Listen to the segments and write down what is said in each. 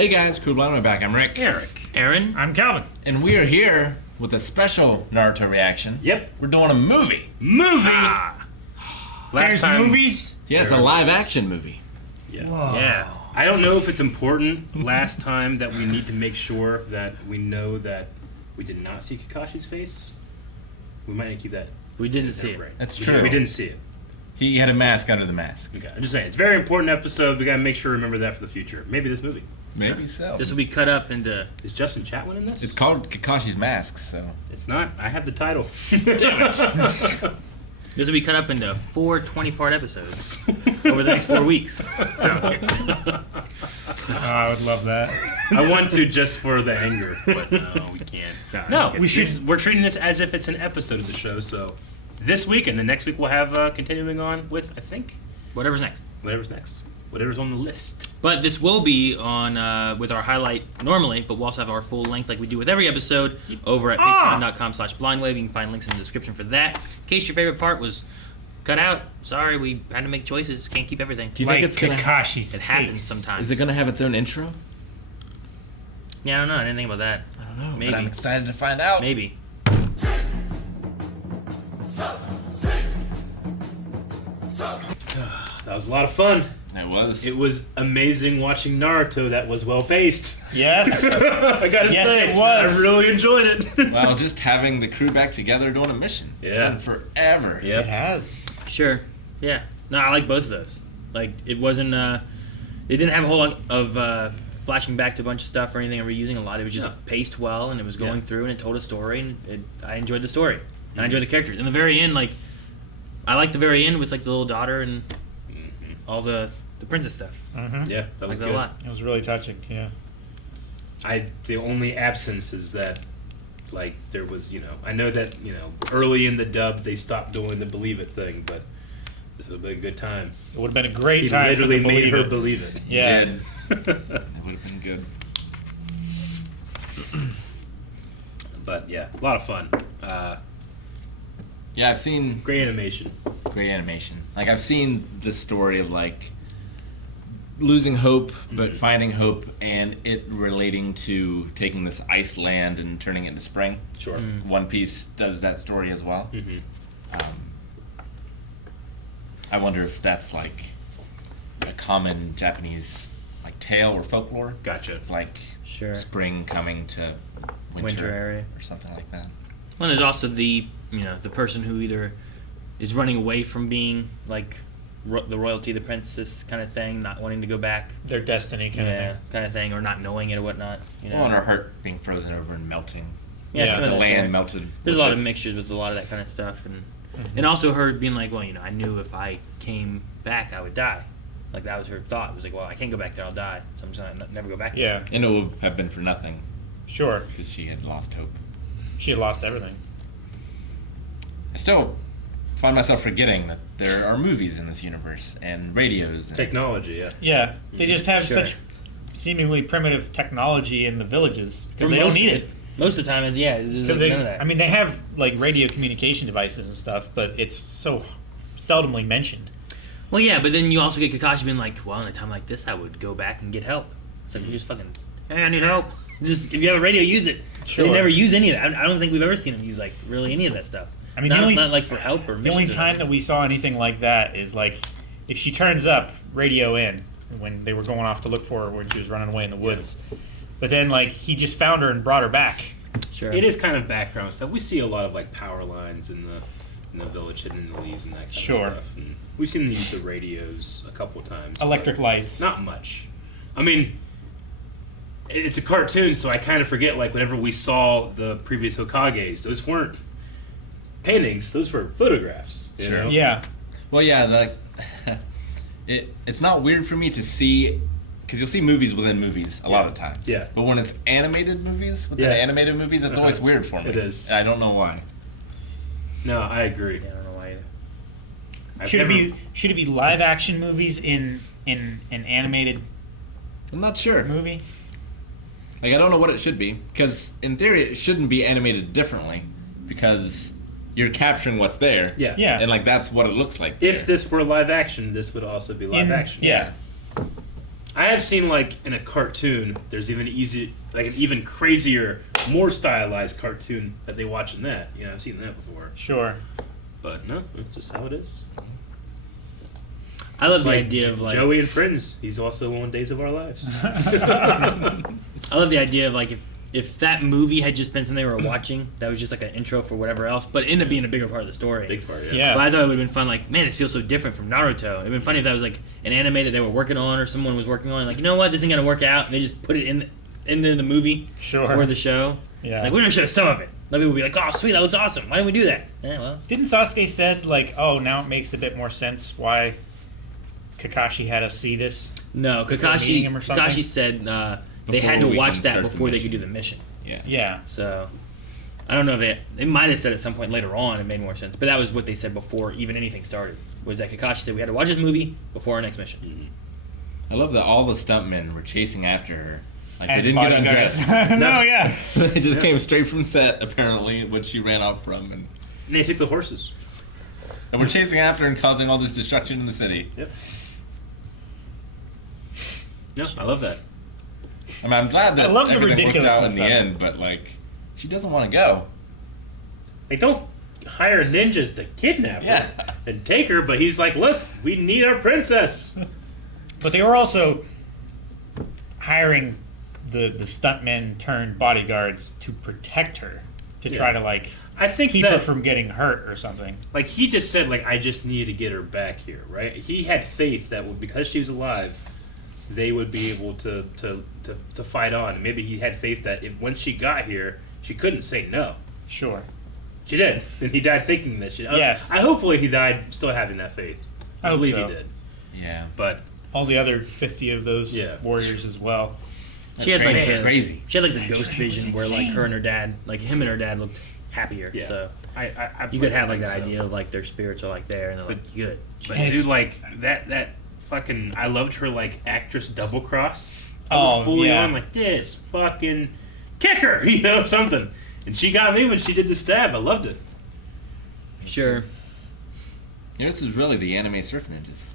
Hey guys, Cool Blind, I'm back. I'm Rick. Eric. Aaron. I'm Calvin. And we are here with a special Naruto reaction. Yep. We're doing a movie. Last time, movies? Yeah, it's a live action movie. Yeah. Whoa. Yeah. I don't know if it's important last time that we need to make sure that we know that we did not see Kakashi's face. We might need to keep that. We didn't see it. Right. That's true. We didn't see it. He had a mask under the mask. Okay. I'm just saying, it's a very important episode. We gotta make sure to remember that for the future. Maybe this movie. Maybe so. This will be cut up into... Is Justin Chatwin in this? It's called Kakashi's Mask, so. It's not. I have the title. Damn it. This will be cut up into 4 20-part episodes over the next 4 weeks. I would love that. I want to just for the anger, but no, we can't. No, we're treating this as if it's an episode of the show. So this week and the next week we'll have continuing on with, I think, Whatever's next. Whatever's on the list. But this will be on with our highlight normally, but we'll also have our full length like we do with every episode over at patreon.com/blindwave. You can find links in the description for that. In case your favorite part was cut out, sorry, we had to make choices. Can't keep everything. Do you think it's gonna? Kakashi's It happens face. sometimes. Is it gonna have its own intro? Yeah, I don't know. I didn't think about that. I don't know. Maybe. But I'm excited to find out. Maybe. That was a lot of fun. It was. It was amazing watching Naruto. That was well paced. Yes. I gotta Yes, say, it was. I really enjoyed it. Well, just having the crew back together doing a mission. It's Yeah. been forever. Yep. It has. Sure. Yeah. No, I like both of those. Like, it wasn't, it didn't have a whole lot of flashing back to a bunch of stuff or anything or reusing a lot. It was just paced well, and it was going through, and it told a story, and I enjoyed the story. And I enjoyed the characters. In the very end, like, I liked the very end with, like, the little daughter and all the princess stuff. Mm-hmm. Yeah, that I was liked that good. a lot. It was really touching. Yeah. The only absence is that, like, there was, I know that, early in the dub they stopped doing the believe it thing, but this would have been a good time. It would have been a great He time. literally for the made her believe believe it. Yeah. It would have been good. But yeah, a lot of fun. Yeah, I've seen Great animation. great animation. Like, I've seen the story of, like, losing hope, but finding hope, and it relating to taking this ice land and turning it into spring. Sure. One Piece does that story as well. Mm-hmm. I wonder if that's, like, a common Japanese, like, tale or folklore. Gotcha. Of, like, Sure. spring coming to winter area. or something like that. Well, there's also the person who either is running away from being like the royalty, the princess kind of thing, not wanting to go back, Their destiny kind of thing. kind of thing, or not knowing it or whatnot. Well, and her heart being frozen over and melting. Yeah, some of The that land kind of- melted. There's a with lot it. of mixtures with a lot of that kind of stuff, and also her being like, well, I knew if I came back, I would die. Like, that was her thought. It was like, well, I can't go back there, I'll die, so I'm just gonna never go back there. Yeah. And it would have been for nothing Sure. because she had lost hope. She had lost everything. I still find myself forgetting that there are movies in this universe and radios. And Technology, yeah. Yeah. They just have Sure. such seemingly primitive technology in the villages because For they don't most need of it. Most of the time, there's Because none of that. I mean, they have like radio communication devices and stuff, but it's so seldomly mentioned. Well, yeah, but then you also get Kakashi being like, well, in a time like this, I would go back and get help. It's like, you just fucking, hey, I need help. Just, if you have a radio, use it. Sure. They never use any of that. I don't think we've ever seen them use, like, really any of that stuff. I mean, not like for help or The only missions or time that we saw anything like that is like if she turns up, radio in, when they were going off to look for her when she was running away in the woods. But then like he just found her and brought her back. Sure. It is kind of background stuff. We see a lot of like power lines in the village hidden in the leaves and that kind Sure. of stuff. And we've seen them use the radios a couple of times. Electric but lights. Not much. I mean, it's a cartoon, so I kind of forget, like, whenever we saw the previous Hokages, those weren't paintings, those were photographs. You Sure. know? Yeah. Well, yeah, it's not weird for me to see, because you'll see movies within movies a lot of times. Yeah. But when it's animated movies within animated movies, it's always weird for me. It is. I don't know why. No, I agree. Yeah, I don't know why either. Should it be live action movies in an animated I'm not sure. movie? Like, I don't know what it should be, because in theory it shouldn't be animated differently, because you're capturing what's there. Yeah. Yeah. And, like, that's what it looks like. If this were live action, this would also be live action. Yeah. I have seen like in a cartoon, there's even an even crazier, more stylized cartoon that they watch in that. You know, I've seen that before. Sure. But no, it's just how it is. I love It's the like idea of like Joey and Friends. He's also on Days of Our Lives. I love the idea of like if that movie had just been something we were watching, that was just like an intro for whatever else, but ended up being a bigger part of the story. Big part, yeah. Yeah. But I thought it would have been fun. Like, man, this feels so different from Naruto. It'd been funny if that was like an anime that they were working on or someone was working on. Like, you know what, this isn't gonna work out, and they just put it in the movie Sure. or the show. Yeah. Like, we're gonna show some of it. Let people be like, oh, sweet, that looks awesome. Why didn't we do that? Yeah, well, Didn't Sasuke said like, oh, now it makes a bit more sense why Kakashi had us see this? no. Before meeting him or something? Kakashi said they Before had to we watch can that start the before they mission. could do the mission. Yeah. Yeah. So I don't know if they might have said at some point later on it made more sense, but that was what they said before even anything started. Was that Kakashi said we had to watch this movie before our next mission? I love that all the stuntmen were chasing after her. Like, As they didn't get bodyguards. undressed. No, yeah. They just came straight from set, apparently, what she ran off from. And they took the horses. And we're chasing after her and causing all this destruction in the city. Yep. No, I love that. I mean, I'm glad that I love the everything worked out in ridiculousness the of it. end, but, like, she doesn't want to go. They don't hire ninjas to kidnap her Yeah. and take her, but he's like, look, we need our princess. But they were also hiring the stuntmen turned bodyguards to protect her, to try to like I think keep her that, from getting hurt or something. like, he just said, like, I just needed to get her back here, right? He had faith that because she was alive, they would be able to fight on. Maybe he had faith that if once she got here, she couldn't say no. Sure. She did, and he died thinking that she. Yes. I hopefully he died still having that faith. I hope believe so. he did, Yeah. but All the other 50 of those Yeah. warriors as well. She had like train is the, crazy. She had like the That ghost train was vision where like insane. her and her dad, like him and her dad looked happier. Yeah. So I you could have like think that so. idea of like their spirits are like there and they're like good. But And dude, it's- like that fucking, I loved her like actress double cross. I Oh, was fully yeah. on like this fucking kicker, you know, something. And she got me when she did the stab. I loved it. Sure. You know, this is really the anime surf ninjas.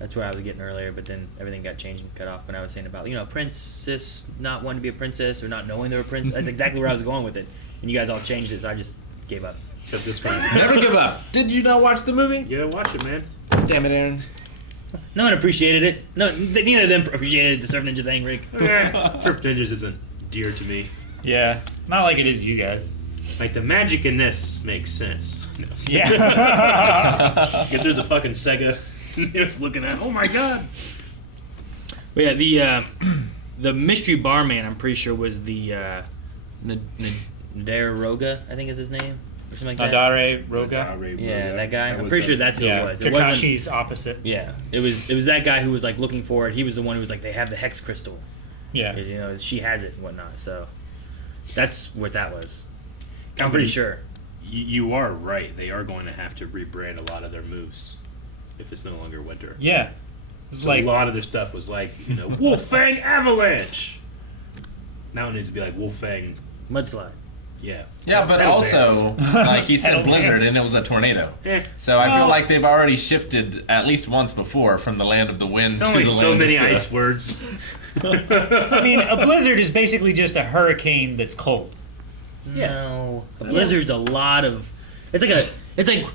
That's where I was getting earlier, but then everything got changed and cut off when I was saying about, you know, princess not wanting to be a princess or not knowing they were a princess. That's exactly where I was going with it. And you guys all changed it, so I just gave up. Except this one. Never give up. Did you not watch the movie? Yeah, watch it, man. Damn it, Aaron. No one appreciated it. No, neither of them appreciated the Surf Ninja thing, Rick. Surf Ninjas isn't dear to me. Yeah. Not like it is you guys. Like, the magic in this makes sense. No. Yeah. If there's a fucking Sega, it's looking at, oh my god. But yeah, the mystery barman, I'm pretty sure was the Naruto, I think is his name, or something like that. Nadare Roga. Yeah, that guy. I'm was pretty sure that's who Yeah. it was. It wasn't. Kakashi's opposite. Yeah, it was that guy who was like looking for it. He was the one who was like, they have the hex crystal. Yeah. You know, she has it and whatnot. So that's what that was. I'm pretty sure. You are right. They are going to have to rebrand a lot of their moves if it's no longer winter. Yeah. It's So like a lot of their stuff was like, you know, Wolfang Avalanche. Now it needs to be like Wolfang, Mudslide. yeah. Yeah, but Pedal also, dance. like he said, Pedal blizzard, dance. and it was a tornado. Eh. So I feel Well- like they've already shifted at least once before from the land of the wind It's to only the so land many of the... ice words. I mean, a blizzard is basically just a hurricane that's cold. Yeah. No, a blizzard's a lot of. It's like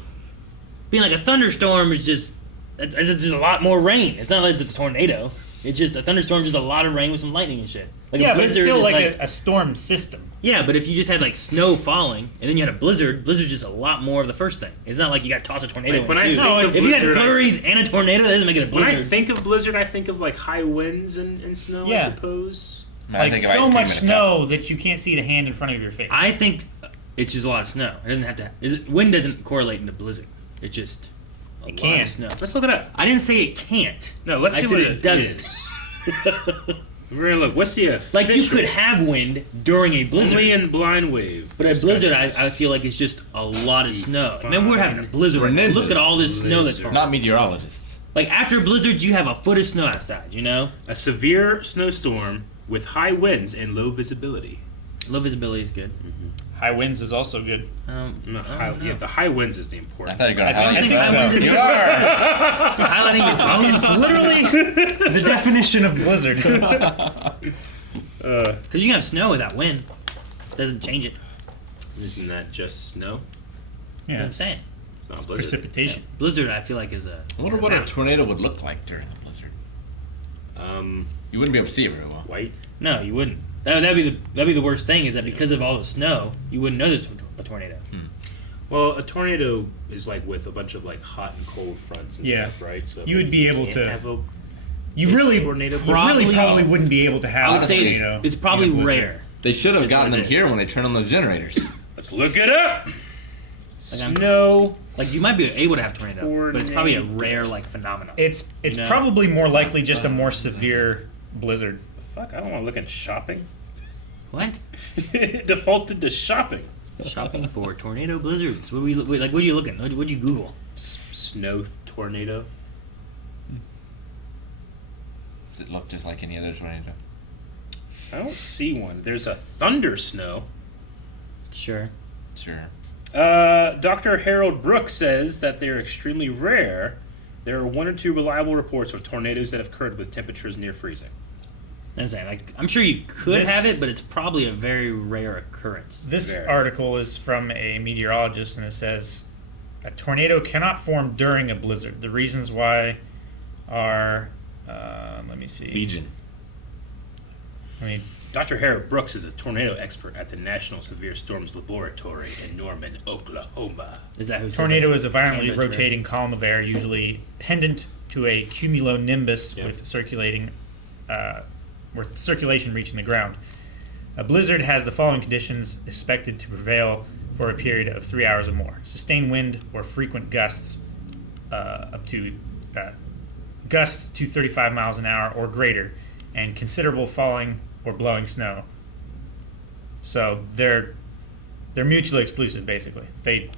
being like a thunderstorm is just. It's just a lot more rain. It's not like it's a tornado. It's just a thunderstorm, just a lot of rain with some lightning and shit. Like Yeah, a but it's blizzard still is like a storm system. yeah, but if you just had like snow falling and then you had a blizzard's just a lot more of the first thing. It's not like you got to toss a tornado. Like, when in I two. think of if you had blizzard, flurries and a tornado, that doesn't make it a When blizzard. I think of blizzard, I think of like high winds and snow, I Yeah. suppose. I Like think of ice so cream much in a cup. snow that you can't see the hand in front of your face. I think it's just a lot of snow. It doesn't have to. Wind doesn't correlate into blizzard. It's just a lot can. of snow. Let's look it up. I didn't say it can't. No, let's I see said what it doesn't. is. We're gonna look. What's the Like you official- could have wind during a blizzard, only in blind wave. but a blizzard, I feel like it's just a lot of snow. Man, we're having a blizzard. We're Right now. ninjas. Look at all this snow that's Blizzard. falling. Not meteorologists. Like after blizzards, you have a foot of snow outside. You know. A severe snowstorm with high winds and low visibility. Low visibility is good. High winds is also good. No, I don't know. yeah, the high winds is the I important. thought you were going to I think highlight so. that. You are. Highlighting its own. It's literally the definition of blizzard. Because you can have snow without wind. Doesn't change it. Isn't that just snow? You know what I'm saying? It's not It's blizzard. precipitation. Blizzard, I feel like, is a. I wonder what a tornado would look like during a blizzard. You wouldn't be able to see it very well. White. No, you wouldn't. That'd be the worst thing is that because of all the snow, you wouldn't know there's a tornado. Well, a tornado is like with a bunch of like hot and cold fronts and Yeah. stuff, right? So You would be able can't to- have a You It's really, tornado. probably wouldn't be able to have. I would say you know, it's probably in a blizzard. rare. They should have Is gotten what them it here is. when they turned on those generators. Let's look it up. Like, I'm- Snow. Like you might be able to have tornado, but it's probably a rare like phenomenon. It's You know? probably more likely just a more severe blizzard. Fuck, I don't want to look at shopping. What? It defaulted to shopping. Shopping for tornado blizzards. What are you looking? What'd you Google? Snow tornado. Does it look just like any other tornado? I don't see one. There's a thunder snow. Sure. Sure. Dr. Harold Brooks says that they're extremely rare. There are 1 or 2 reliable reports of tornadoes that have occurred with temperatures near freezing. I'm saying, like, I'm sure you could This- have it, but it's probably a very rare occurrence. This Very. article is from a meteorologist, and it says a tornado cannot form during a blizzard. The reasons why are, let me see. Legion. Dr. Harold Brooks is a tornado expert at the National Severe Storms Laboratory in Norman, Oklahoma. Is that who? Tornado is a violently Can't venture. rotating column of air, usually pendant to a cumulonimbus Yeah. with circulation reaching the ground. A blizzard has the following conditions expected to prevail for a period of 3 hours or more: sustained wind or frequent gusts gusts to 35 miles an hour or greater, and considerable falling or blowing snow. So they're mutually exclusive, basically. They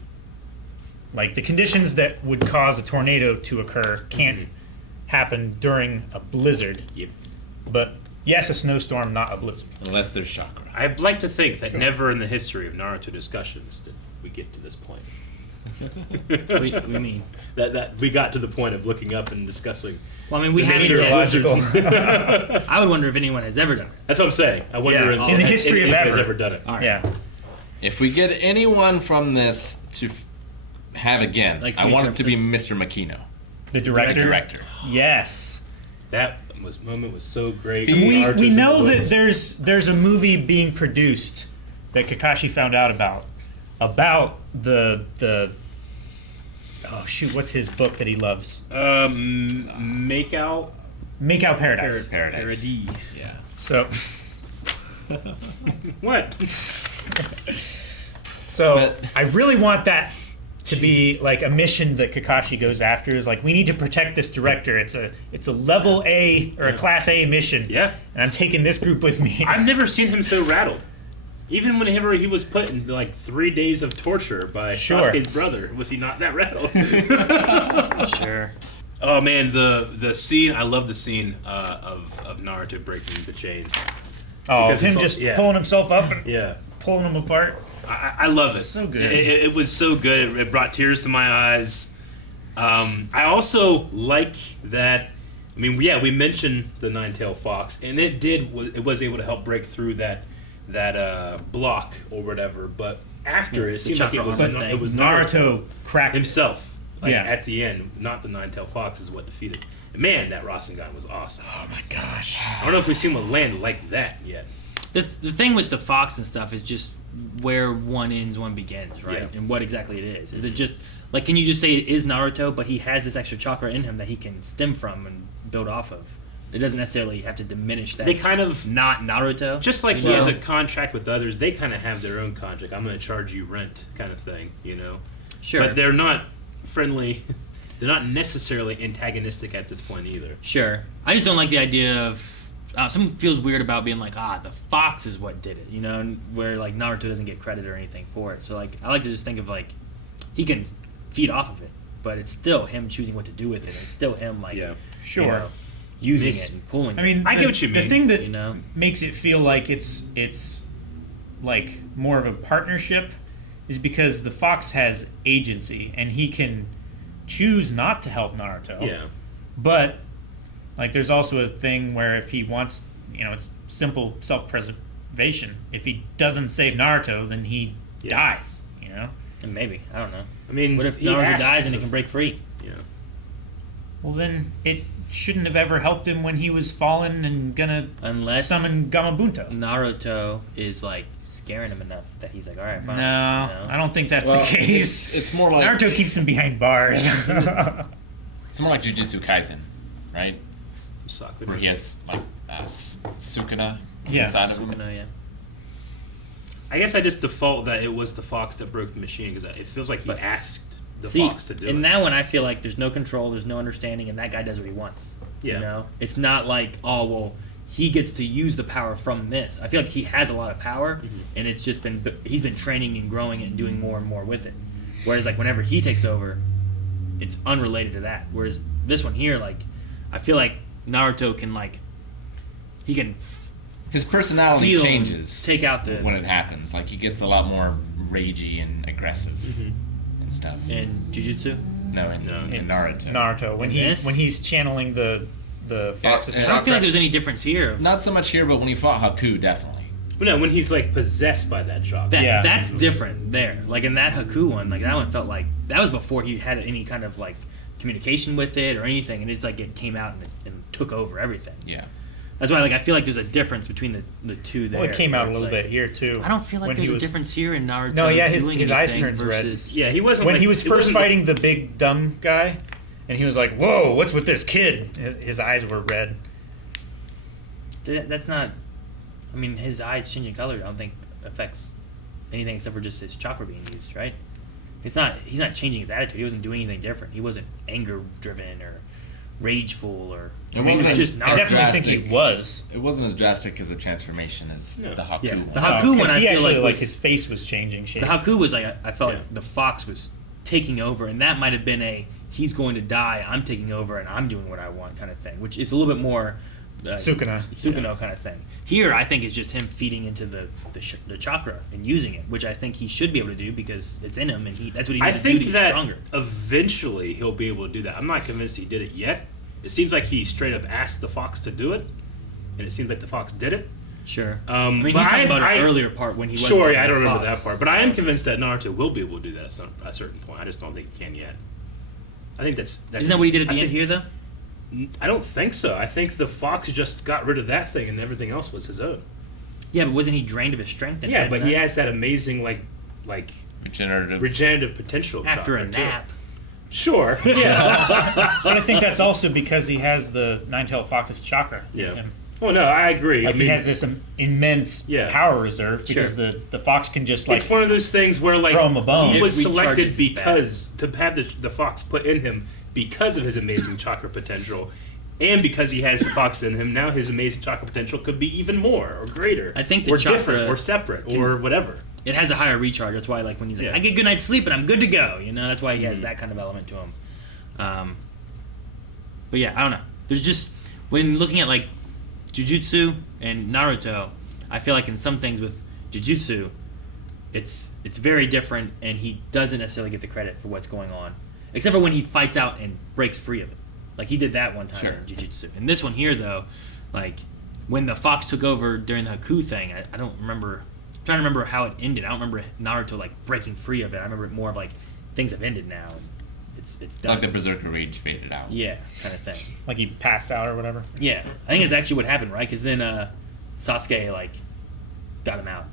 like the conditions that would cause a tornado to occur can't happen during a blizzard. Yep. But yes, a snowstorm, not a blizzard. Unless there's Chakra. I'd like to think that never in the history of Naruto discussions did we get to this point. We mean. That we got to the point of looking up and discussing. Well, I mean, we The have nature it. of Meteorological. I would wonder if anyone has ever done it. That's what I'm saying. I wonder Yeah, in the history of anyone has ever. ever done it. All right. Yeah. If we get anyone from this to have again, Like I want it to be future Mr. Makino, The the director. director. Yes. That moment was so great. We Naruto's in know the that woods. there's a movie being produced that Kakashi found out about the oh shoot, what's his book that he loves? Make out. Make Out Paradise. Paradise. Parody. Yeah. So What? But- I really want that to be like a mission that Kakashi goes after. Is like, we need to protect this director. It's a level A or a class A mission. Yeah. And I'm taking this group with me. I've never seen him so rattled. Even whenever he was put in like 3 days of torture by Sure. Sasuke's brother, was he not that rattled? Sure. Oh man, the scene! I love the scene of Naruto breaking the chains. Oh, Because him it's all- just yeah. pulling himself up and Yeah, pulling them apart. I love it. So good. It was so good. It brought tears to my eyes. I also like that. I mean, yeah, we mentioned the nine-tailed fox, and it was able to help break through that block or whatever. But after it seemed like Chakra it armor thing. was Naruto cracked himself. Like, Yeah. at the end, not the nine-tailed fox is what defeated. And man, that Rasengan was awesome. Oh my gosh. I don't know if we've seen one land like that yet. The thing with the fox and stuff is just where one ends, one begins, right? Yeah. And what exactly it is. Is it just like, can you just say it is Naruto, but he has this extra chakra in him that he can stem from and build off of? It doesn't necessarily have to diminish that. They it's kind of- not Naruto. Just like you he has know? a contract with others, they kind of have their own contract. I'm going to charge you rent, kind of thing, you know. Sure. But they're not friendly. They're not necessarily antagonistic at this point either. Sure. I just don't like the idea of. Someone feels weird about being like, the fox is what did it, you know, and where like Naruto doesn't get credit or anything for it. So like, I like to just think of like, he can feed off of it, but it's still him choosing what to do with it. It's still him like, Yeah. Sure. you know, using This- it and pulling. I mean, I get what you The mean, thing that you know? makes it feel like it's like more of a partnership is because the fox has agency and he can choose not to help Naruto. Yeah. But like there's also a thing where if he wants, it's simple self-preservation. If he doesn't save Naruto, then he dies, And maybe, I don't know. I mean, What if he Naruto asked dies and the- he can break free? Yeah. Well, then it shouldn't have ever helped him when he was fallen and gonna Unless summon Gamabunto. Naruto is like scaring him enough that he's like, all right, fine. No, I don't think that's Well, the case. it's more like Naruto keeps him behind bars. it's more like Jujutsu Kaisen, right? Sakura. Where he has like Sukuna Yeah. inside of him. No, yeah. I guess I just default that it was the fox that broke the machine because it feels like he But- asked the See, fox to do in it. that one, I feel like there's no control, there's no understanding, and that guy does what he wants. Yeah. It's not like, oh well, he gets to use the power from this. I feel like he has a lot of power, Mm-hmm. and it's just he's been training and growing it and doing more and more with it. Whereas like whenever he takes over, it's unrelated to that. Whereas this one here, like, I feel like Naruto can he can His personality feel changes take out the when it happens. Like he gets a lot more ragey and aggressive and stuff. in Jujutsu. No, in Naruto. Naruto when This? he's channeling the fox's and I don't feel chakra. like there's any difference here. Not so much here, but when he fought Haku, definitely. No, when he's like possessed by that chakra. That's different there. Like in that Haku one, like that one felt like that was before he had any kind of like communication with it or anything, and it's like it came out and took over everything. Yeah. That's why like I feel like there's a difference between the two there. Well, it came out a where it's little like- bit here too. I don't feel like when there's he a was- difference here in Naruto. No, yeah, his doing eyes anything turns red. versus, Yeah, he wasn't When like, he was it first wasn't fighting the big dumb guy, and he was like, "Whoa, what's with this kid?" His eyes were red. That's not. I mean, his eyes changing color. I don't think affects anything except for just his chakra being used, right? It's not. He's not changing his attitude. He wasn't doing anything different. He wasn't anger driven or rageful or. It I mean, wasn't- it's just I Naruto. definitely think he drastic. was. It wasn't as drastic as a transformation as No. the Haku Yeah, one. the Haku one, 'Cause I he feel actually like was- his face was changing shape. The Haku was like I felt Yeah. like the fox was taking over, and that might have been a he's going to die. I'm taking over, and I'm doing what I want kind of thing, which is a little bit more Sukuna kind of thing. Here, I think it's just him feeding into the chakra and using it, which I think he should be able to do because it's in him, and that's what he I needs to do to think get that stronger. eventually he'll be able to do that. I'm not convinced he did it yet. It seems like he straight up asked the fox to do it, and it seems like the fox did it. Sure. I I mean, he's but talking about I- an earlier part when he was. Sure, yeah, I don't remember that part, but I am convinced that Naruto will be able to do that at a certain point. I just don't think he can yet. I think that's Isn't that what he did at the I end think- here, though? I don't think so. I think the fox just got rid of that thing, and everything else was his own. Yeah, but wasn't he drained of his strength? Yeah, but he has that amazing like Regenerative. regenerative potential after a chakra, too. nap. Sure. Yeah. But I think that's also because he has the nine-tailed fox's chakra. in Yeah. him. Well, no, I agree. Like I he mean, has this immense Yeah. power reserve because Sure. the fox can just like it's one of those things where like throw him a bone. he was It recharges selected his because to have the fox put in him because of his amazing chakra potential, and because he has the fox in him. Now his amazing chakra potential could be even more or greater. I think the or chakra different or separate can- or whatever. It has a higher recharge. That's why, like, when he's like, Yeah. I get good night's sleep and I'm good to go. That's why he has that kind of element to him. But yeah, I don't know. There's just when looking at like Jujutsu and Naruto, I feel like in some things with Jujutsu, it's very different, and he doesn't necessarily get the credit for what's going on, except for when he fights out and breaks free of it. Like he did that one time Sure. in Jujutsu. And this one here, though, like when the fox took over during the Haku thing, I don't remember. I'm trying to remember how it ended. I don't remember Naruto like breaking free of it. I remember it more of like things have ended now, and it's done. Like the Berserker rage faded out. Yeah, kind of thing. like he passed out or whatever. Yeah, I think it's actually what happened, right? Because then Sasuke like got him out.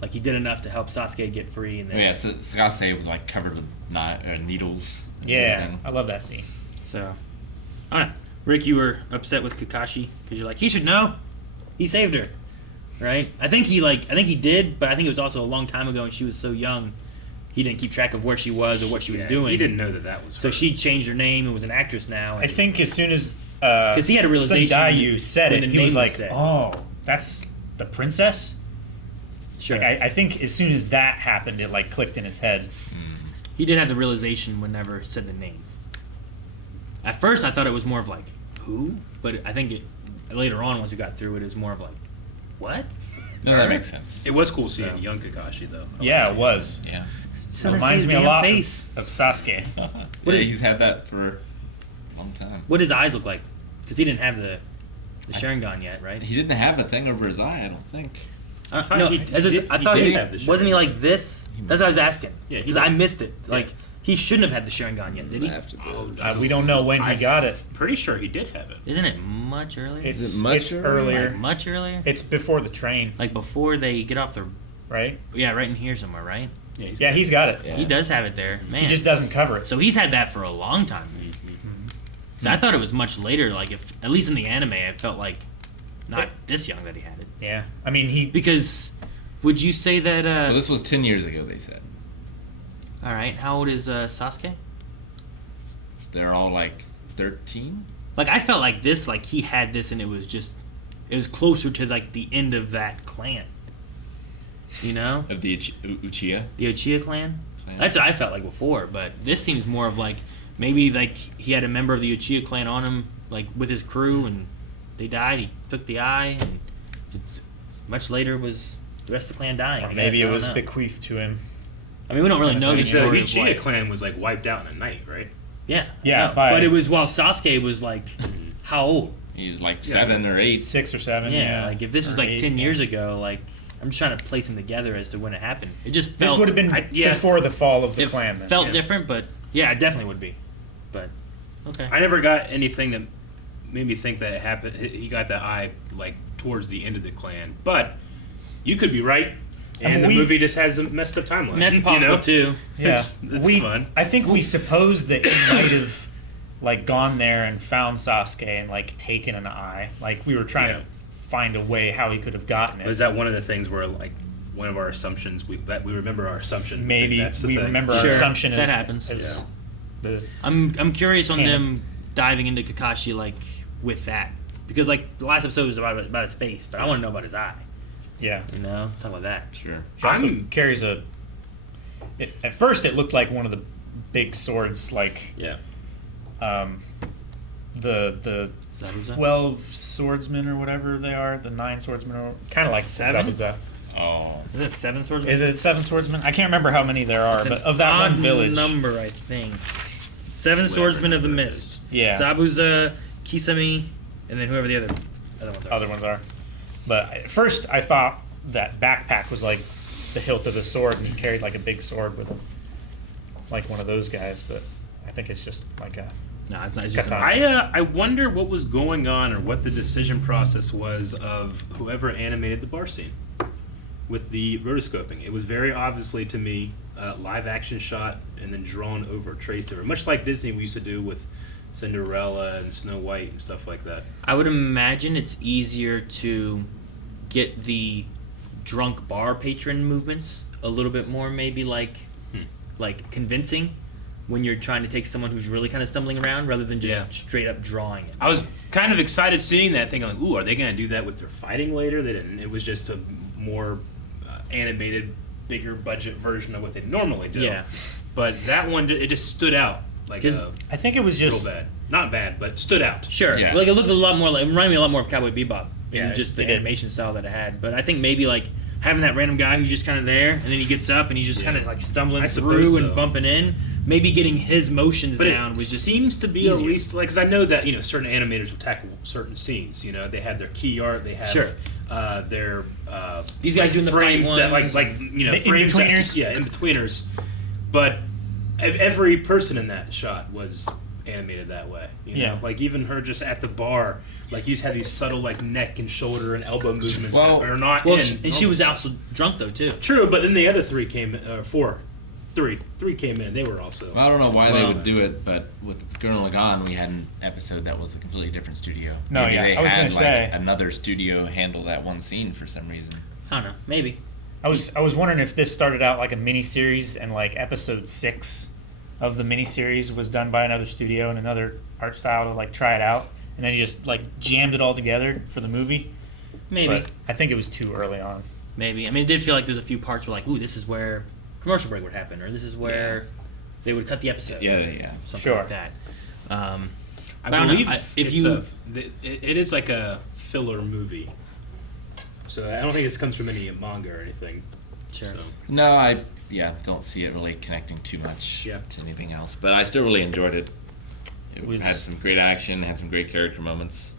Like he did enough to help Sasuke get free, and then Oh, yeah, so Sakase was like covered with needles. Yeah, And I love that scene. so. I don't know. Rick, you were upset with Kakashi because you're like, he should know. He saved her, right? I think he did, but I think it was also a long time ago, and she was so young, he didn't keep track of where she was or what she was Yeah, doing. He didn't know that was So her. she changed her name and was an actress now. I think as soon as Because he had a realization Sundayu said when it, the he was name like, was said. "Oh, that's the princess." Sure. Like, I think as soon as that happened, it like clicked in his head. He did have the realization whenever it said the name. At first, I thought it was more of like, who? But I think later on, once we got through it, was more of like, what? No, that makes sense. It was cool seeing young Kakashi though. Yeah, it was. Yeah. Reminds me a lot of Sasuke. Yeah, he's had that for a long time. What did his eyes look like? Because he didn't have the Sharingan yet, right? He didn't have the thing over his eye, I don't think. I thought no, he I thought did he have the wasn't he Sharingan. like this? That's what I was asking. Yeah, he because did. I missed it. Like he shouldn't have had the Sharingan yet, did he? After those. We don't know when he got it. Pretty sure he did have it. Isn't it much earlier? It's, it much it's earlier? earlier. Like much earlier. It's before the train, Like before they get off the right? right in here somewhere, right? Yeah, He's got it. Yeah. He does have it there, man. He just doesn't cover it. So he's had that for a long time. So I thought it was much later. Like if at least in the anime, I felt like not this young that he had it. Yeah, I mean he. Because would you say that? Well, this was 10 years ago, they said. All right, how old is Sasuke? They're all like 13? Like I felt like this, like he had this, and it was closer to like the end of that clan. You know, Of the Uchiha? the Uchiha clan. Clan. That's what I felt like before, but this seems more of like maybe like he had a member of the Uchiha clan on him, like with his crew, and they died. He took the eye, and it's, much later was the rest of the clan dying. Or I maybe guess. it I was don't know. bequeathed to him. I mean, we don't really know the The story of Uchiha like, clan was like wiped out in a night, right? yeah, Yeah, no, by- but it was while Sasuke was like how old? He was like 7 or 8. 6 or 7. Yeah, like if this was Or like 8, 10 yeah. years ago, like I'm just trying to place them together as to when it happened. It just felt This would have been yeah. before the fall of the it clan. Then. felt Yeah. different, but yeah, it definitely would be. But okay. I never got anything that made me think that it happened. He got the eye like towards the end of the clan, but you could be right, and I mean, the we- movie just has a messed up timeline. And that's possible you know? too. Yeah, It's fun. I think we supposed that he might have like gone there and found Sasuke and like taken an eye. Like we were trying Yeah. to find a way how he could have gotten it. Is that one of the things where like one of our assumptions we remember our assumption? Maybe that's the we thing. remember Sure, our assumption that as, happens. as the I'm curious on Canon. them diving into Kakashi like with that because like the last episode was about his face, but I want to know about his eye. yeah. You know, talk about that. Sure. He also I'm- carries a. At first, it looked like one of the big swords, like Yeah. the Zabuza? 12 swordsmen or whatever they are, the 9 swordsmen, or kind of like 7? Zabuza. Oh. Is that 7 swords? Is it 7 swordsmen? I can't remember how many there are, It's but an of that odd one village. number, I think. 7 swordsmen of the number it mist. Yeah. Zabuza, Kisame, and then whoever the other ones are. Other ones are. But at first, I thought that backpack was like the hilt of the sword, and he carried like a big sword with him, like one of those guys. But I think it's just like a. No, it's not. It's just Katana. I wonder what was going on or what the decision process was of whoever animated the bar scene with the rotoscoping. It was very obviously to me live action shot and then drawn over, traced over, much like Disney we used to do with Cinderella and Snow White and stuff like that. I would imagine it's easier to get the drunk bar patron movements a little bit more, maybe like convincing when you're trying to take someone who's really kind of stumbling around rather than just Yeah. straight up drawing it. I was kind of excited seeing that, thinking like, "Ooh, are they going to do that with their fighting later?" They didn't. It was just a more animated, bigger budget version of what they normally do. Yeah. But that one, it just stood out like 'Cause I think it was real just. bad. Not bad, but stood out. Sure. Yeah. Like it looked a lot more like it reminded me a lot more of Cowboy Bebop. Yeah, Yeah, just the it did. animation style that it had. But I think maybe like having that random guy who's just kind of there and then he gets up and he's just Yeah. kind of like stumbling I through suppose and so. bumping in. Maybe getting his motions But down it was just seems to be at easier. least like, because I know that certain animators will tackle certain scenes. They have their key art, they have Sure. their These guys doing the frames fight that ones. The frames that- in-betweeners? yeah, in betweeners. But every person in that shot was animated that way. Yeah. Like even her just at the bar, like you just had these subtle like neck and shoulder and elbow movements Well- that are not well, in. and she was also drunk though too. True, but then the other three came, three came in. They were also. Well, I don't know why they Well- would do it, but with Gurren Lagann, we had an episode that was a completely different studio. No, Maybe yeah, they I was had gonna say. another studio handle that one scene for some reason. I don't know. Maybe. I was wondering if this started out like a miniseries and like episode 6 of the miniseries was done by another studio and another art style to like try it out, and then he just like jammed it all together for the movie. Maybe. But I think it was too early on. Maybe. I mean, it did feel like there's a few parts where like, ooh, this is where commercial break would happen, or this is where they would cut the episode. Yeah, or yeah. Something Sure. like that. I but I don't know, believe if it's you it is like a filler movie. So I don't think this comes from any manga or anything. Sure. So. No, I don't see it really connecting too much to anything else. But I still really enjoyed it. It had some great action, had some great character moments.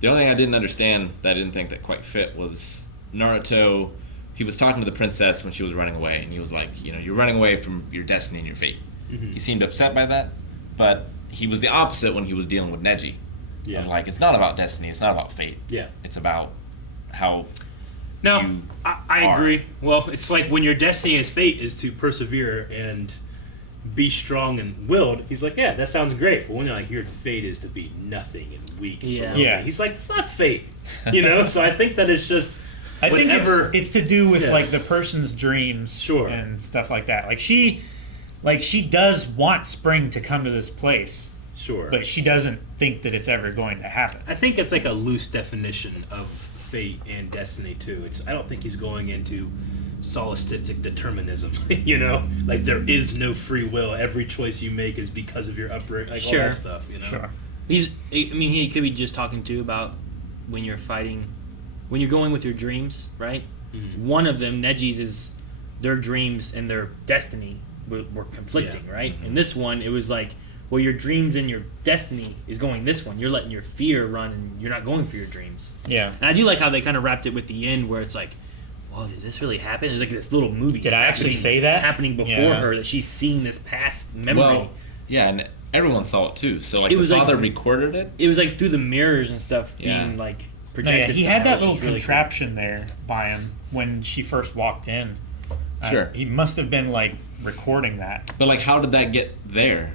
The only thing I didn't understand that I didn't think that quite fit was Naruto. He was talking to the princess when she was running away, and he was like, you're running away from your destiny and your fate. Mm-hmm. He seemed upset by that, but he was the opposite when he was dealing with Neji. Yeah. Of like, it's not about destiny, it's not about fate. Yeah. It's about how I agree. Well, it's like when your destiny is fate is to persevere and be strong and willed. He's like, yeah, that sounds great. But when like your fate is to be nothing and weak. Yeah. He's like, fuck fate. So I think that it's just. I think it's to do with like the person's dreams, and stuff like that. Like she does want Spring to come to this place. Sure. But she doesn't think that it's ever going to happen. I think it's like a loose definition of fate and destiny too. I don't think he's going into solipsistic determinism. Like there is no free will. Every choice you make is because of your upbringing. Like all that stuff. Sure. He could be just talking to about when you're fighting, when you're going with your dreams, right? Mm-hmm. One of them, Neji's, is their dreams and their destiny were conflicting, right? Mm-hmm. And this one, it was like, well, your dreams and your destiny is going this one. You're letting your fear run, and you're not going for your dreams. Yeah. And I do like how they kind of wrapped it with the end, where it's like, whoa, did this really happen? There's like this little movie. Did I actually say that? Happening before her, that she's seeing this past memory. Well, yeah, and everyone saw it too. So like it was the father recorded it. It was like through the mirrors and stuff being like projected. He had that little contraption there by him when she first walked in. Sure. He must have been like recording that. But like, how did that get there?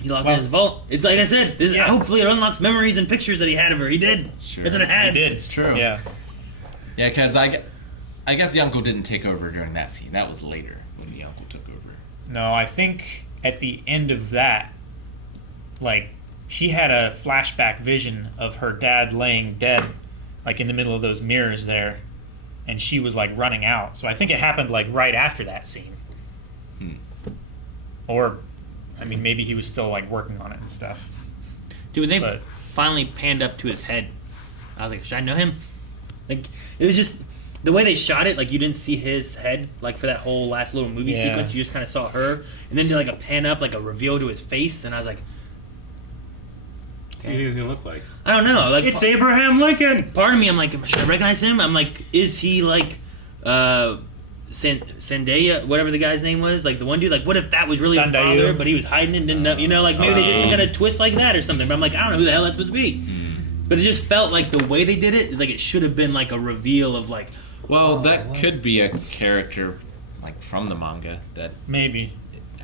He locked in his vault. It's like I said. Hopefully, it unlocks memories and pictures that he had of her. He did. Sure. That's what it had. He did. It's true. Yeah. Yeah, because I guess the uncle didn't take over during that scene. That was later when the uncle took over. No, I think at the end of that, like, she had a flashback vision of her dad laying dead, like in the middle of those mirrors there, and she was like running out. So I think it happened like right after that scene. Or, I mean, maybe he was still like working on it and stuff. Dude, when they finally panned up to his head, I was like, should I know him? Like, it was just the way they shot it. Like, you didn't see his head, like for that whole last little movie sequence. You just kind of saw her, and then did like a pan up, like a reveal to his face, and I was like, what do you think he's gonna look like? I don't know. Like, it's Abraham Lincoln. Part of me, I'm like, should I recognize him? I'm like, is he like Zendaya, whatever the guy's name was, like the one dude? Like, what if that was really the father, but he was hiding and didn't know? Like maybe they did some kind of twist like that or something. But I'm like, I don't know who the hell that's supposed to be. But it just felt like the way they did it is like it should have been like a reveal of like. Well, that could be a character like from the manga that maybe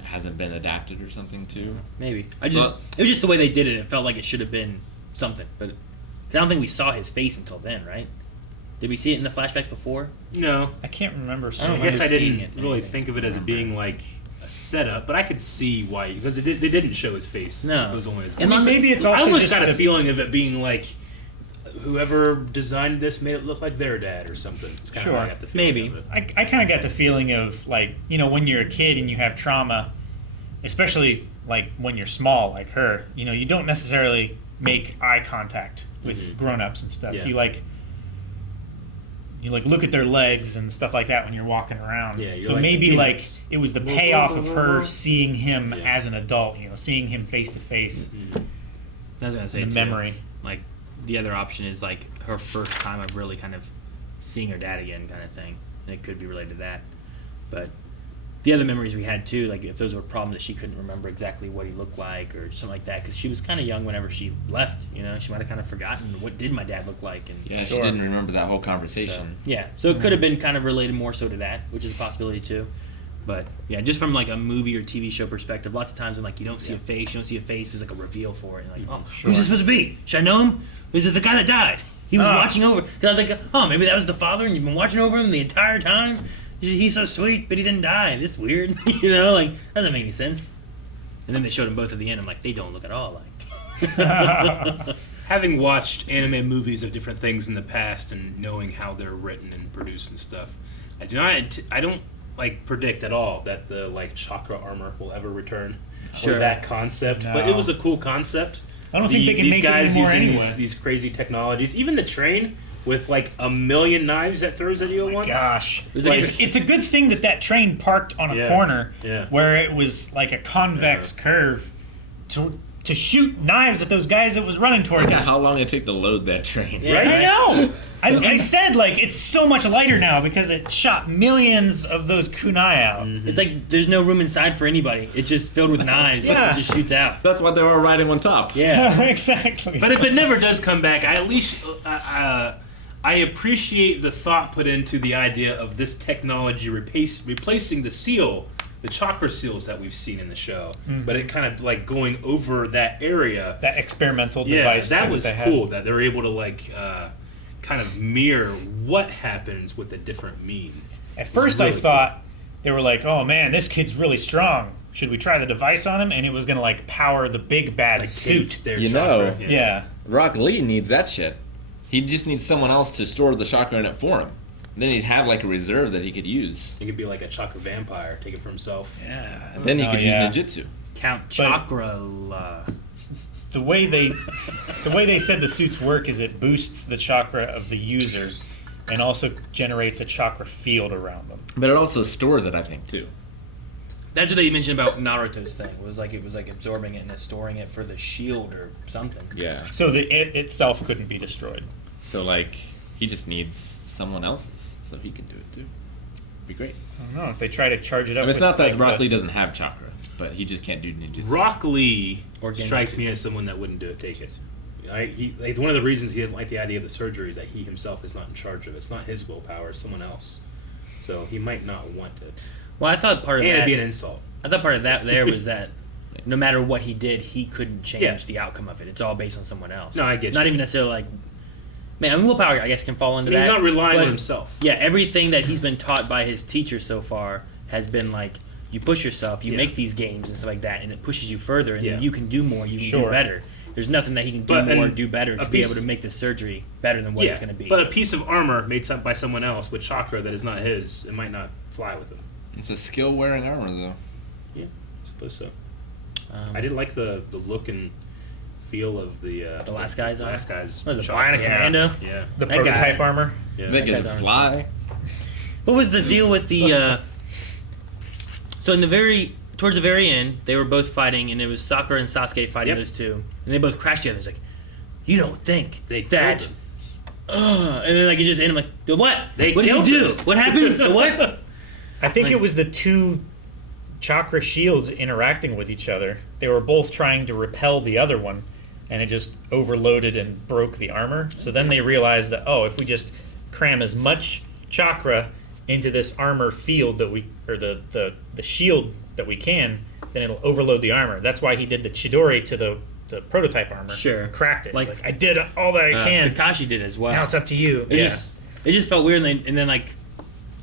hasn't been adapted or something too. Maybe it was just the way they did it. It felt like it should have been something, but I don't think we saw his face until then, right? Did we see it in the flashbacks before? No, I can't remember. I guess I didn't really think of it as being like a setup, but I could see why, because they didn't show his face. No, it was only his face. And maybe it's also I almost just got a feeling of it being like whoever designed this made it look like their dad or something. It's kind of how I got the feeling maybe. of it. I kind of got the feeling of like, when you're a kid and you have trauma, especially like when you're small like her, you don't necessarily make eye contact with grown-ups and stuff. Yeah. You look at their legs and stuff like that when you're walking around. Yeah, so maybe like it was the payoff of her seeing him as an adult, seeing him face to face. I was gonna say the memory. Like the other option is like her first time of really kind of seeing her dad again, kind of thing, and it could be related to that. But the other memories we had too, like if those were problems that she couldn't remember exactly what he looked like or something like that, because she was kind of young whenever she left. She might have kind of forgotten what did my dad look like, and she didn't remember that whole conversation. So it could have been kind of related more so to that, which is a possibility too. But yeah, just from like a movie or TV show perspective, lots of times when like you don't see a face, there's like a reveal for it. And like, who's this supposed to be? Should I know him? Is it the guy that died? He was watching over. Because I was like, maybe that was the father, and you've been watching over him the entire time. He's so sweet, but he didn't die. This is weird. Like, doesn't make any sense. And then they showed them both at the end. I'm like, they don't look at all like. Having watched anime movies of different things in the past and knowing how they're written and produced and stuff, I don't like predict at all that the like chakra armor will ever return. Or that concept. No. But it was a cool concept. I don't think they can these make guys it anymore using anyway. these crazy technologies. Even the train with like a million knives that throws at you at once. Gosh, like- it's a good thing that train parked on a corner where it was like a convex curve to shoot knives at those guys that was running towards it. How long it took to load that train? Right? I know. I said like it's so much lighter now because it shot millions of those kunai out. It's like there's no room inside for anybody. It's just filled with knives. Yeah. It just shoots out. That's why they were riding on top. Yeah. Exactly. But if it never does come back, I at least I appreciate the thought put into the idea of this technology replacing the seal, the chakra seals that we've seen in the show. But it kind of like going over that area. That experimental device. That was they had. cool. That they're able to like kind of mirror what happens with a different meme. At first, Really I thought they were like, "Oh man, this kid's really strong. Should we try the device on him?" And it was gonna like power the big bad suit. Their You chakra, know. Yeah. Rock Lee needs that shit. He just needs someone else to store the chakra in it for him. Then he'd have like a reserve that he could use. He could be like a chakra vampire, take it for himself. Yeah. Then he could use ninjutsu. Count Chakra. The way they said the suits work is it boosts the chakra of the user, and also generates a chakra field around them. But it also stores it, I think, too. That's what they mentioned about Naruto's thing. It was like absorbing it and then storing it for the shield or something. Yeah. So that it itself couldn't be destroyed. So like he just needs someone else's, so he can do it too. Be great. I don't know if they try to charge it up. I mean, it's with, not that like, Rock Lee doesn't have chakra, but he just can't do ninjutsu. Rock Lee Or Genjutsu. strikes me as someone that wouldn't do it. Take it. One of the reasons he doesn't like the idea of the surgery is that he himself is not in charge of it. It's not his willpower; it's someone else. So he might not want it. Well, I thought part of And it'd that. be an insult. I thought part of that there was that no matter what he did, he couldn't change Yeah. the outcome of it. It's all based on someone else. No, I get Not you. even necessarily like. Man, I mean, willpower, I guess, can fall into He's that. not relying but, on himself. Yeah, everything that he's been taught by his teacher so far has been like, you push yourself, you Yeah. make these games and stuff like that, and it pushes you further, and Yeah. then you can do more, you can Sure. do better. There's nothing that he can do But- more, and do better a to be piece- able to make the surgery better than what it's going to be. But a piece of armor made by someone else with chakra that is not his, it might not fly with him. It's a skill-wearing armor, though. Yeah, I suppose so. Um, I did like the look and feel of the last guy's armor? last guy's What, the chakra. Bionic Commando? Yeah. the that guy- prototype armor. Yeah. They that can guy's armor's fly. What was the deal with the? So in the towards the very end, they were both fighting, and it was Sakura and Sasuke fighting Yep. those two, and they both crashed together. It's like, you don't think They that? killed him. And then like it just ended. I'm like, the what? They what did you killed do? him. What happened? The what? I think Like- it was the two chakra shields interacting with each other. They were both trying to repel the other one, and it just overloaded and broke the armor. So then they realized that, oh, if we just cram as much chakra into this armor field that the shield that we can, then it'll overload the armor. That's why he did the Chidori to the prototype armor. Sure. And cracked it. Like- Like I did all that I can. Kakashi did as well. Now it's up to you. It just felt weird, and then like.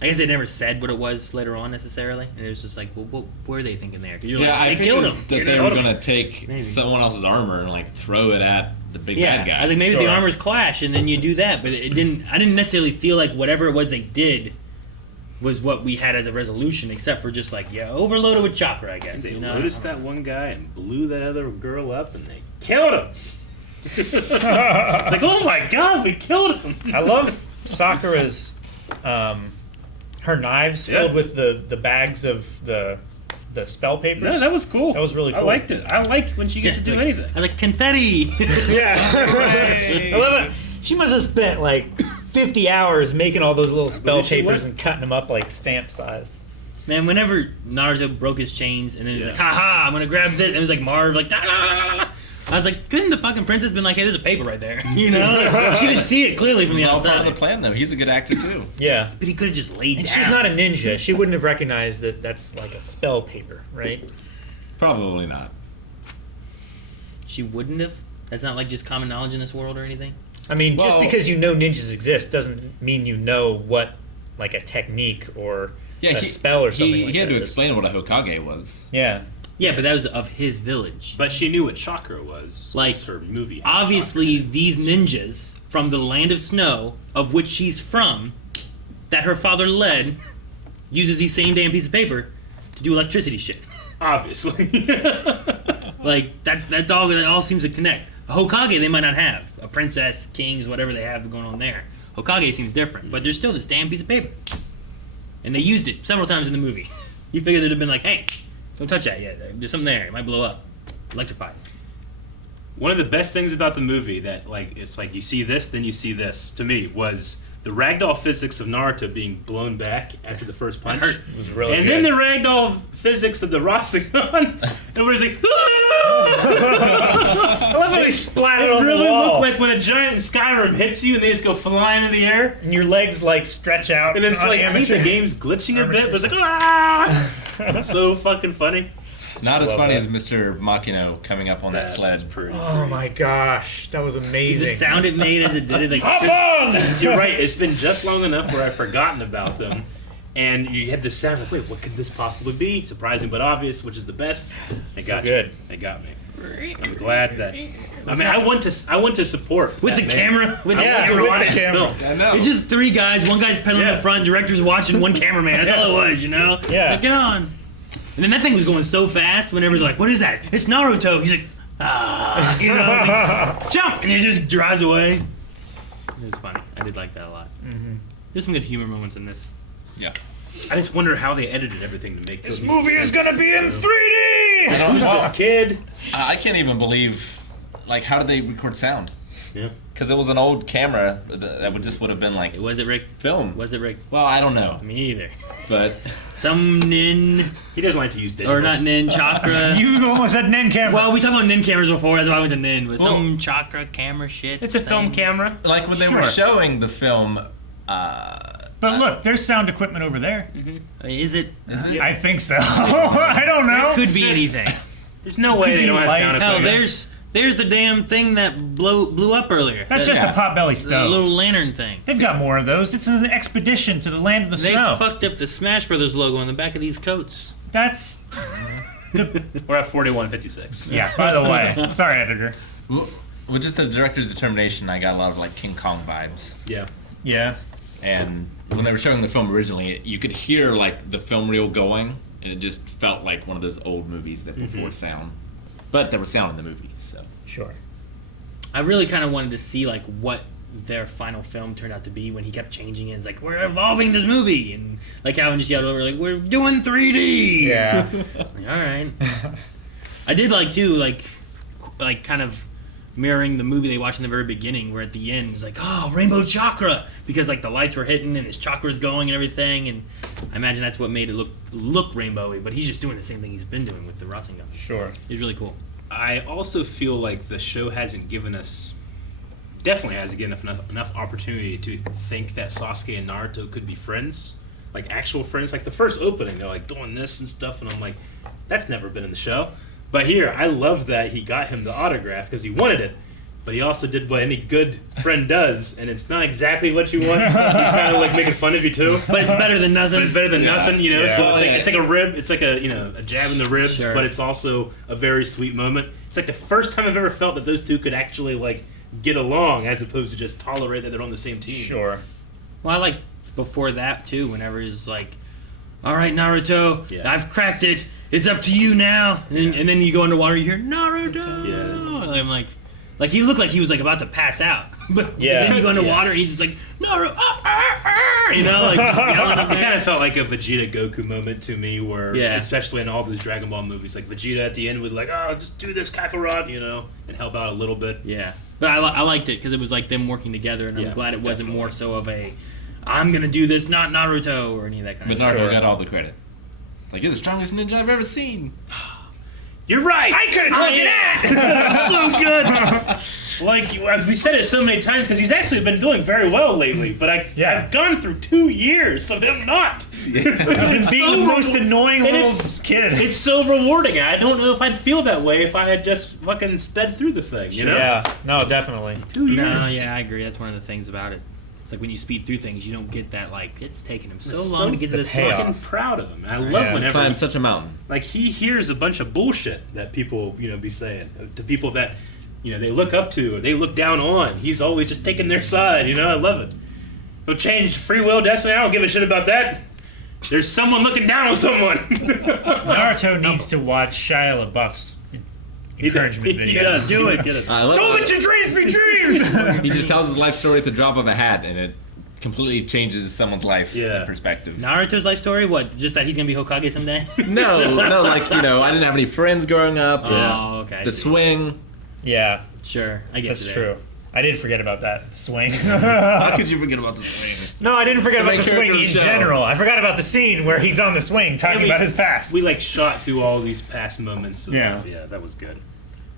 I guess they never said what it was later on necessarily, and it was just like, well, what were they thinking there? 'Cause you're Yeah, like, I they killed figured him. that Yeah, they they were killed him. gonna take Maybe. someone else's armor and like throw it at the big Yeah, bad guy. I was like, maybe the Sure. armors clash, and then you do that, but it didn't. I didn't necessarily feel like whatever it was they did was what we had as a resolution, except for just like, yeah, overloaded with chakra, I guess. They You know? noticed that one guy and blew that other girl up, and they killed him. It's like, oh my god, we killed him. I love Sakura's her knives Yeah. filled with the bags of the spell papers. No, that was cool. That was really I cool. liked it. I like when she gets to do like, anything. I was like confetti. Yeah. I love it. She must have spent like 50 hours making all those little spell believe she papers would. and cutting them up like stamp sized. Man, whenever Naruto broke his chains, and then he's Yeah. like, haha, I'm gonna grab this, and it was like Marv, like, da, da, da, da, da. I was like, couldn't the fucking princess been like, hey, there's a paper right there? You know? She could see it clearly from the It's all part outside. of the plan, though. He's a good actor too. Yeah. But he could have just laid And down. she's not a ninja. She wouldn't have recognized that that's like a spell paper, right? Probably not. She wouldn't have? That's not like just common knowledge in this world or anything? I mean, just Well- because you know ninjas exist doesn't mean you know what like a technique or a spell or something like he had that to is. explain what a Hokage was. Yeah. Yeah, but that was of his village. But she knew what chakra was. Like, her movie. had Obviously, chakra. these ninjas from the land of snow, of which she's from, that her father led, uses these same damn piece of paper to do electricity shit. Obviously. Like, that all seems to connect. A Hokage they might not have. A princess, kings, whatever they have going on there. Hokage seems different, but there's still this damn piece of paper. And they used it several times in the movie. You figured they'd have been like, hey, don't touch that yet. There's something there. It might blow up. Electrified. One of the best things about the movie that, like, it's like you see this, then you see this, to me, was the ragdoll physics of Naruto being blown back after the first punch. It was really and good. then the ragdoll physics of the Rasengan. Everybody's like, I love how they splattered on it really the wall. looked like when a giant in Skyrim hits you and they just go flying in the air. And your legs like stretch out. And it's on like, I think the game's glitching a bit, but it's like, ah! It's so fucking funny. Not as Love funny that. as Mr. Makino coming up on that sled. Oh my gosh, that was amazing. The sound it made as it did it, like, Hop on! You're right. It's been just long enough where I've forgotten about them. And you had this sound like, wait, what could this possibly be? Surprising but obvious, which is the best. They So got good. you. They got me. I'm glad that. I mean, I want to support with that the man. camera. With I the want to camera. watch with the his camera. films. I know. It's just three guys. One guy's pedaling in the front, director's watching, one cameraman. That's all it was, you know? Yeah. Like, get on. And then that thing was going so fast whenever they're like, what is that? It's Naruto. He's like, you know, like, jump! And he just drives away. It was funny. I did like that a lot. Mm-hmm. There's some good humor moments in this. Yeah. I just wonder how they edited everything to make This cohesive movie is sense. gonna be in 3D! Who's this kid? I can't even believe, like, how did they record sound? Yeah. Because it was an old camera that would have been like Was it Rick? film. Was it Rick? Well, I don't know, Me either. but Some nin, He doesn't like to use digital. or not nin, chakra. You almost said Nen camera. Well, we talked about nin cameras before, that's why I went to nin. But Well, some chakra camera shit. It's a film thing. camera. like when they were Sure. showing the film, but look, there's sound equipment over there. Is it? is it? I think so. I don't know. Could be anything. There's no way Could they be don't have sound lights. Hell, effects. there's the damn thing that blew up earlier. That's just Yeah. a potbelly the stove. little lantern thing. They've got more of those. It's an expedition to the land of the They snow. fucked up the Smash Brothers logo on the back of these coats. That's We're at 41:56. yeah. By the way, sorry, editor. With just the director's determination, I got a lot of like King Kong vibes. Yeah. Yeah. And when they were showing the film originally, you could hear like the film reel going, and it just felt like one of those old movies that before sound. But there was sound in the movie, so. Sure. I really kind of wanted to see like what their final film turned out to be when he kept changing it. It's like, we're evolving this movie, and like Calvin just yelled over like, we're doing 3D. Yeah. Like, all right. I did like too, like kind of mirroring the movie they watched in the very beginning, where at the end it's like, oh, rainbow chakra, because like the lights were hitting and his chakra's going and everything, and I imagine that's what made it look rainbowy. But he's just doing the same thing he's been doing with the Rasengan. Sure. It was really cool. I also feel like the show hasn't given us, definitely hasn't given us enough opportunity to think that Sasuke and Naruto could be friends, like actual friends. Like the first opening, they're like doing this and stuff, and I'm like, that's never been in the show. But here, I love that he got him the autograph because he wanted it, but he also did what any good friend does, and it's not exactly what you want. He's kind of like making fun of you too. But it's better than nothing. But it's better than nothing, you know. Yeah. So it's like a rib. It's like a a jab in the ribs, Sure. but it's also a very sweet moment. It's like the first time I've ever felt that those two could actually like get along, as opposed to just tolerate that they're on the same team. Sure. Well, I like before that too. Whenever he's like, "All right, Naruto, Yeah. I've cracked it. It's up to you now." And then you go underwater, you hear Naruto. Yeah. And I'm like he looked like he was like about to pass out. But Yeah. then you go underwater, he's just like Naruto, you know, like just yelling up It kind there. of felt like a Vegeta Goku moment to me, where Yeah. especially in all those Dragon Ball movies, like Vegeta at the end was like, "Oh, just do this Kakarot," and help out a little bit. Yeah, but I liked it because it was like them working together, and I'm Yeah, glad it wasn't definitely. more so of a I'm gonna do this, not Naruto or any of that kind But of stuff. Naruto Sure. got all the credit. Like, you're the strongest ninja I've ever seen. You're right. I could have told you that. So good. Like we said it so many times, because he's actually been doing very well lately. But I've gone through 2 years of him not. And being the most annoying and little it's- kid. It's so rewarding. I don't know if I'd feel that way if I had just fucking sped through the thing. You know? Yeah. No, definitely. 2 years. No, yeah, I agree. That's one of the things about it. It's like when you speed through things, you don't get that like it's taken him so long to get to this point. fucking proud of him. I love Yeah. whenever Climbed such a mountain. like he hears a bunch of bullshit that people be saying to people that they look up to or they look down on. He's always just taking their side. I love it. He'll change free will destiny. I don't give a shit about that. There's someone looking down on someone. Naruto needs to watch Shia LaBeouf's encouragement He videos. does. Do it. Get it. I love Don't let your dreams be dreams. He just tells his life story at the drop of a hat, and it completely changes someone's life perspective. Naruto's life story? What? Just that he's gonna be Hokage someday? No, like I didn't have any friends growing up. Oh, okay. The swing. Yeah, sure. I guess that's true. I did forget about that the swing. How could you forget about the swing? No, I didn't forget about the swing in general. I forgot about the scene where he's on the swing talking about his past. We shot to all these past moments. Yeah, that was good.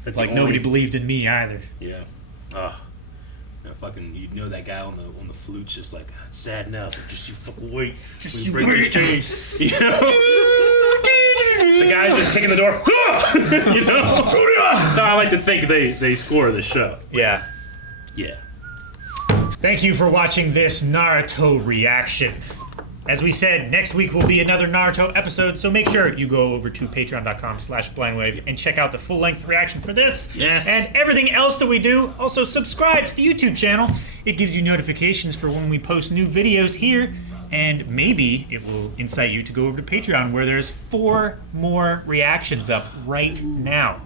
That's nobody believed in me either. Yeah. Fucking, that guy on the flute's just like, sad enough. Just you fucking wait. Just you break this change. The guy's just kicking the door. That's how I like to think they score the show. Yeah. Yeah. Thank you for watching this Naruto reaction. As we said, next week will be another Naruto episode, so make sure you go over to patreon.com/blindwave and check out the full-length reaction for this. Yes. And everything else that we do. Also, subscribe to the YouTube channel. It gives you notifications for when we post new videos here, and maybe it will incite you to go over to Patreon, where there's 4 more reactions up right now.